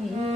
Mm-hmm.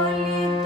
holy